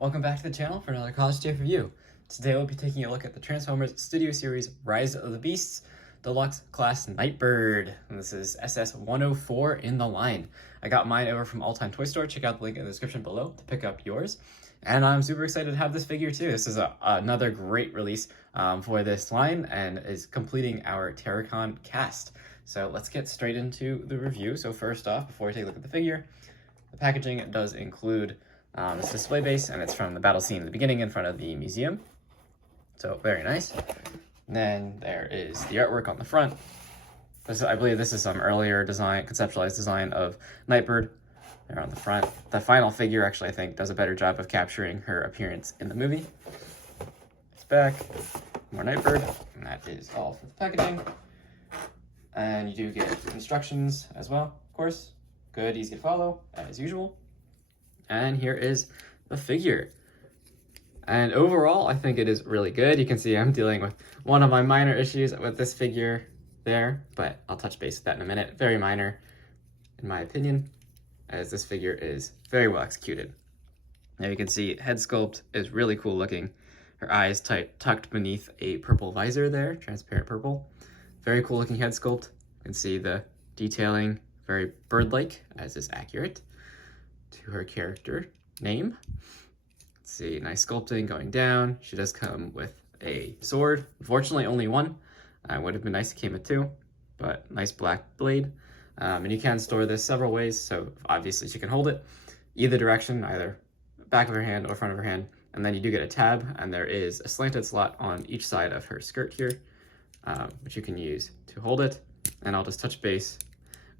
Welcome back to the channel for another College Day review. Today we'll be taking a look at the Transformers Studio Series Rise of the Beasts Deluxe Class Nightbird. And this is SS-104 in the line. I got mine over from All Time Toy Store. Check out the link in the description below to pick up yours. And I'm super excited to have this figure too. This is another great release for this line and is completing our Terrorcon cast. So let's get straight into the review. So first off, before we take a look at the figure, the packaging does include this display base, and it's from the battle scene in the beginning in front of the museum. So very nice. And then there is the artwork on the front. I believe this is some earlier design, conceptualized design of Nightbird. There on the front. The final figure actually, I think, does a better job of capturing her appearance in the movie. It's back. More Nightbird. And that is all for the packaging. And you do get instructions as well, of course. Good, easy to follow, as usual. And here is the figure. And overall, I think it is really good. You can see I'm dealing with one of my minor issues with this figure there, but I'll touch base with that in a minute. Very minor, in my opinion, as this figure is very well executed. Now you can see head sculpt is really cool looking. Her eyes tucked beneath a purple visor there, transparent purple. Very cool looking head sculpt. You can see the detailing, very bird-like, as is accurate to her character name. Let's see, nice sculpting going down. She does come with a sword. Unfortunately, only one. Would have been nice if it came with two, but nice black blade. And you can store this several ways, so obviously she can hold it either direction, either back of her hand or front of her hand. And then you do get a tab, and there is a slanted slot on each side of her skirt here, which you can use to hold it. And I'll just touch base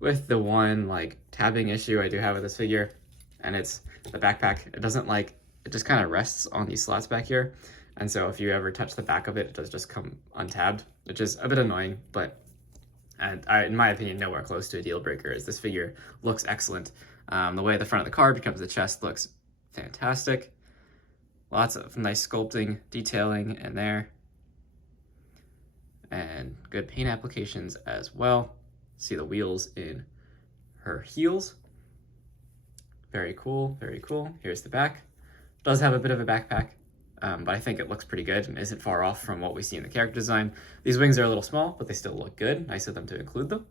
with the one tabbing issue I do have with this figure. And it's the backpack. It just kind of rests on these slots back here. And so if you ever touch the back of it, it does just come untabbed, which is a bit annoying, but in my opinion, nowhere close to a deal breaker, as this figure looks excellent. The way the front of the card becomes the chest looks fantastic. Lots of nice sculpting, detailing in there. And good paint applications as well. See the wheels in her heels. Very cool, very cool. Here's the back. Does have a bit of a backpack, but I think it looks pretty good and isn't far off from what we see in the character design. These wings are a little small, but they still look good. Nice of them to include them.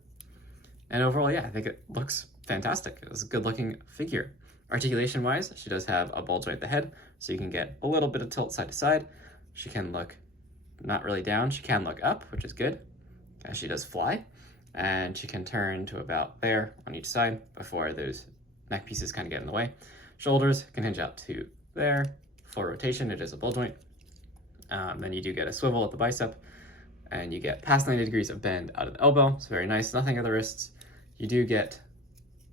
And overall, yeah, I think it looks fantastic. It's a good looking figure. Articulation-wise, she does have a ball joint at the head, so you can get a little bit of tilt side to side. She can look not really down, she can look up, which is good, as she does fly. And she can turn to about there on each side before those neck pieces kind of get in the way. Shoulders can hinge out to there. Full rotation, it is a ball joint. Then you do get a swivel at the bicep, and you get past 90 degrees of bend out of the elbow. It's very nice. Nothing at the wrists. You do get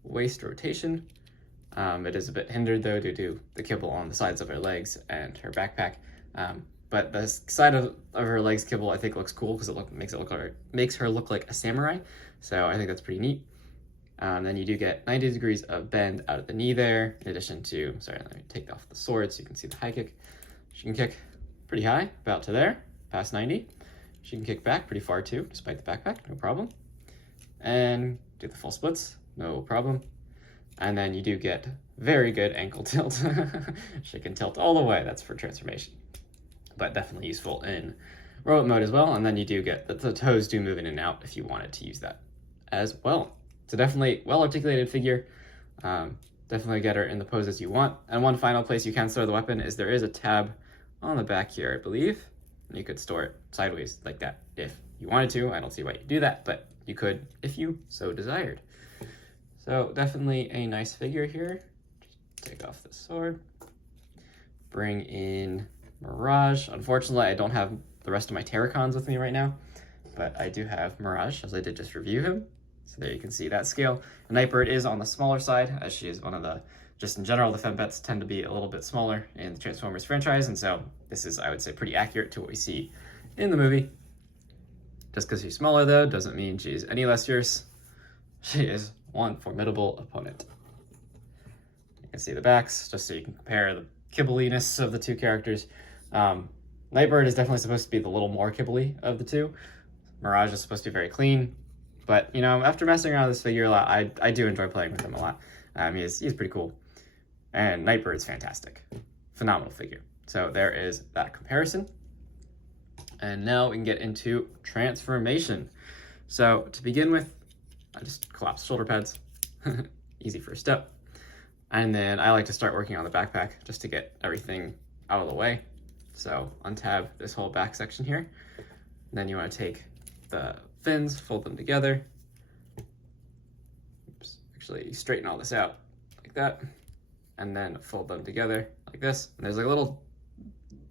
waist rotation. It is a bit hindered though due to the kibble on the sides of her legs and her backpack. But the side of her legs kibble I think looks cool because it makes her look like a samurai. So I think that's pretty neat. Then you do get 90 degrees of bend out of the knee there, in addition to, sorry, let me take off the sword so you can see the high kick. She can kick pretty high, about to there, past 90. She can kick back pretty far too, despite the backpack, no problem. And do the full splits, no problem. And then you do get very good ankle tilt. She can tilt all the way, that's for transformation. But definitely useful in robot mode as well. And then you do get the toes do move in and out if you wanted to use that as well. So definitely well-articulated figure. Definitely get her in the poses you want. And one final place you can store the weapon is there is a tab on the back here, I believe. And you could store it sideways like that if you wanted to. I don't see why you do that, but you could if you so desired. So definitely a nice figure here. Just take off the sword. Bring in Mirage. Unfortunately, I don't have the rest of my Terrorcons with me right now, but I do have Mirage, as I did just review him. So there you can see that scale. And Nightbird is on the smaller side, as she is one of the, just in general, the fembets tend to be a little bit smaller in the Transformers franchise, and so this is, I would say, pretty accurate to what we see in the movie. Just because she's smaller, though, doesn't mean she's any less fierce. She is one formidable opponent. You can see the backs, just so you can compare the kibbliness of the two characters. Nightbird is definitely supposed to be the little more kibbly of the two. Mirage is supposed to be very clean. But, you know, after messing around with this figure a lot, I do enjoy playing with him a lot. He's pretty cool. And Nightbird's fantastic. phenomenal figure. So there is that comparison. And now we can get into transformation. So to begin with, I just collapse shoulder pads. Easy first step. And then I like to start working on the backpack just to get everything out of the way. So untab this whole back section here. And then you want to take the fins, fold them together. Oops, actually straighten all this out like that. And then fold them together like this. And there's like a little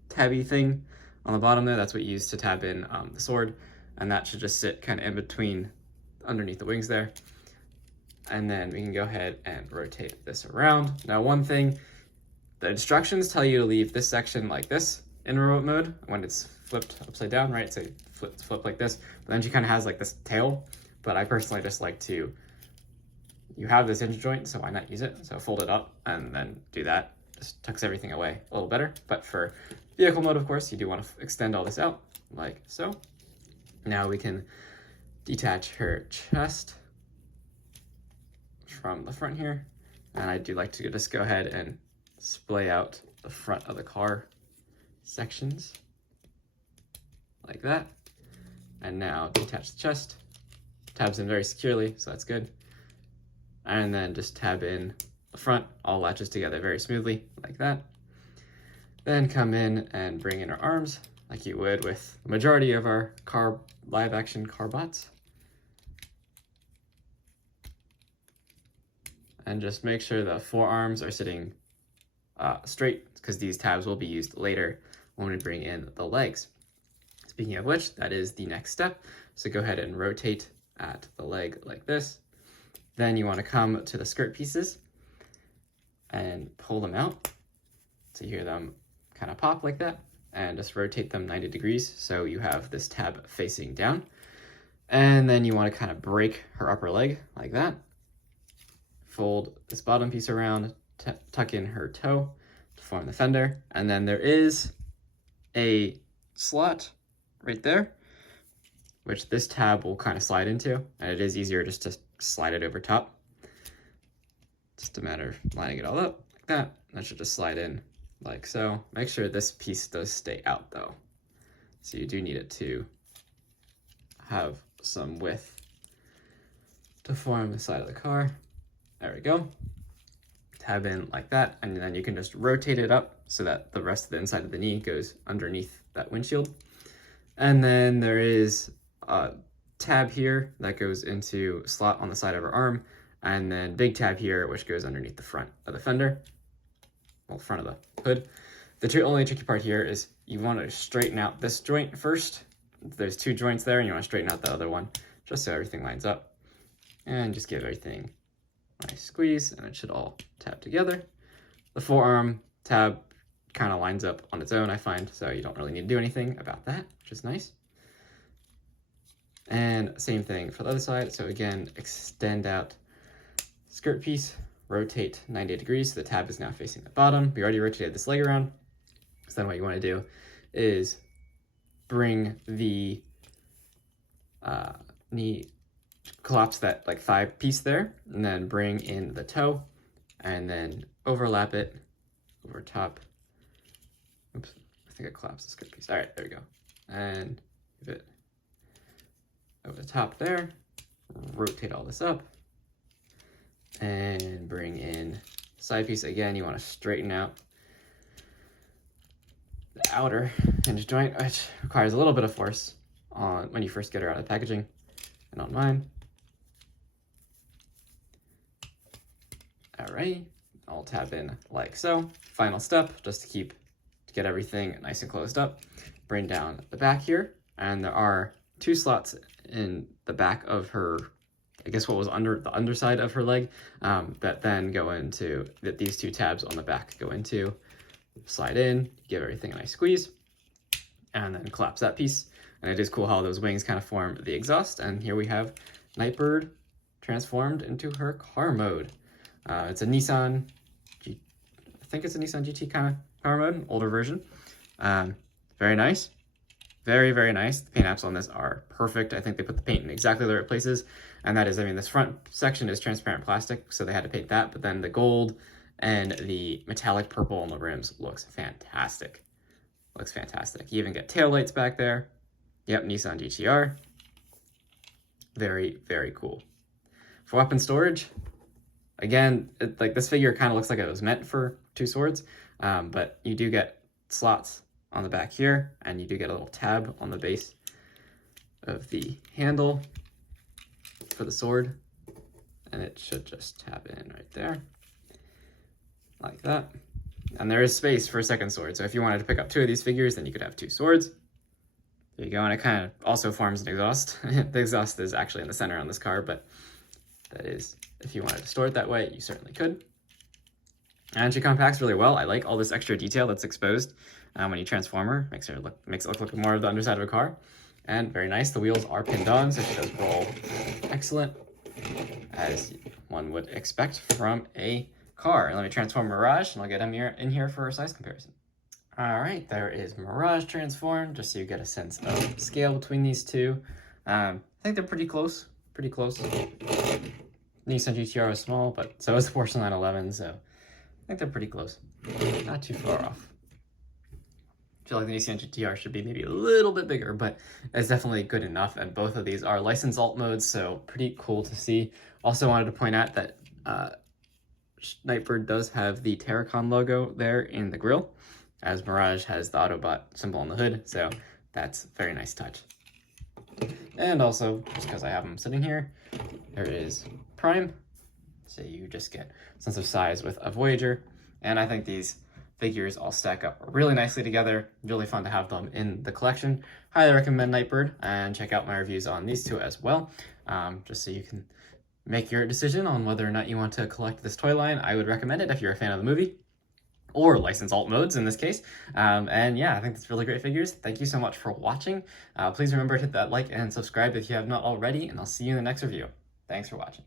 tabby thing on the bottom there. That's what you use to tab in the sword. And that should just sit kind of in between, underneath the wings there. And then we can go ahead and rotate this around. Now, one thing, the instructions tell you to leave this section like this in remote mode when it's flipped upside down, right? So you flip like this, but then she kind of has like this tail. But I personally just like to, you have this hinge joint, so why not use it? So fold it up and then do that. Just tucks everything away a little better. But for vehicle mode, of course, you do want to extend all this out like so. Now we can detach her chest from the front here. And I do like to just go ahead and splay out the front of the car sections like that. And now detach the chest. Tabs in very securely, so that's good. And then just tab in the front, all latches together very smoothly like that. Then come in and bring in our arms like you would with the majority of our car live action car bots. And just make sure the forearms are sitting straight, because these tabs will be used later when we bring in the legs. Speaking of which, that is the next step. So go ahead and rotate at the leg like this. Then you want to come to the skirt pieces and pull them out. So you hear them kind of pop like that, and just rotate them 90 degrees so you have this tab facing down. And then you want to kind of break her upper leg like that. Fold this bottom piece around, tuck in her toe to form the fender. And then there is a slot right there, which this tab will kind of slide into. And it is easier just to slide it over top. Just a matter of lining it all up like that. That should just slide in like so. Make sure this piece does stay out though. So you do need it to have some width to form the side of the car. There we go. Tab in like that, and then you can just rotate it up so that the rest of the inside of the knee goes underneath that windshield. And then there is a tab here that goes into a slot on the side of her arm, and then big tab here, which goes underneath the front of the fender, well, front of the hood. The only tricky part here is you want to straighten out this joint first. There's two joints there, and you want to straighten out the other one, just so everything lines up. And just give everything a nice squeeze, and it should all tab together. The forearm tab kind of lines up on its own, I find, so you don't really need to do anything about that, which is nice. And same thing for the other side. So again, extend out skirt piece, rotate 90 degrees, so the tab is now facing the bottom. We already rotated this leg around. So then what you want to do is bring the knee, collapse that like thigh piece there, and then bring in the toe, and then overlap it over top. Oops, I think I collapsed the skirt piece. All right, there we go. And give it over the top there, rotate all this up, and bring in side piece. Again, you want to straighten out the outer hinge joint, which requires a little bit of force on when you first get her out of the packaging, and on mine. All right, I'll tab in like so. Final step, just to get everything nice and closed up. Bring down the back here, and there are two slots in the back of her, I guess what was under the underside of her leg, that then go into, that these two tabs on the back go into. Slide in, give everything a nice squeeze, and then collapse that piece. And it is cool how those wings kind of form the exhaust. And here we have Nightbird transformed into her car mode. It's a Nissan, I think it's a Nissan GT kind of car mode, older version. Very nice. Very, very nice. The paint apps on this are perfect. I think they put the paint in exactly the right places. And that is, I mean, this front section is transparent plastic, so they had to paint that. But then the gold And the metallic purple on the rims looks fantastic. Looks fantastic. You even get taillights back there. Yep, Nissan GTR. Very, very cool. For weapon storage, again, like this figure kind of looks like it was meant for 2 swords, but you do get slots on the back here, and you do get a little tab on the base of the handle for the sword, and it should just tab in right there, like that. And there is space for a second sword, so if you wanted to pick up 2 of these figures, then you could have 2 swords. There you go, and it kind of also forms an exhaust. The exhaust is actually in the center on this car, but that is, if you wanted to store it that way, you certainly could. And she compacts really well. I like all this extra detail that's exposed when you transform her. Makes it look like more of the underside of a car. And very nice, the wheels are pinned on, so she does roll excellent, as one would expect from a car. And let me transform Mirage, and I'll get him in here for a size comparison. All right, there is Mirage transformed, just so you get a sense of scale between these two. I think they're pretty close, Nissan GTR is small, but so is the Porsche 911, so I think they're pretty close. Not too far off. I feel like the Nissan GTR should be maybe a little bit bigger, but it's definitely good enough, and both of these are licensed alt modes, so pretty cool to see. Also wanted to point out that Nightbird does have the Terrorcon logo there in the grille, as Mirage has the Autobot symbol on the hood, so that's a very nice touch. And also, just because I have them sitting here, there is Prime, so you just get a sense of size with a Voyager, and I think these figures all stack up really nicely together. Really fun to have them in the collection. Highly recommend Nightbird, and check out my reviews on these 2 as well, just so you can make your decision on whether or not you want to collect this toy line. I would recommend it if you're a fan of the movie, or license alt modes in this case. And yeah, I think it's really great figures. Thank you so much for watching. Please remember to hit that like and subscribe if you have not already, and I'll see you in the next review. Thanks for watching.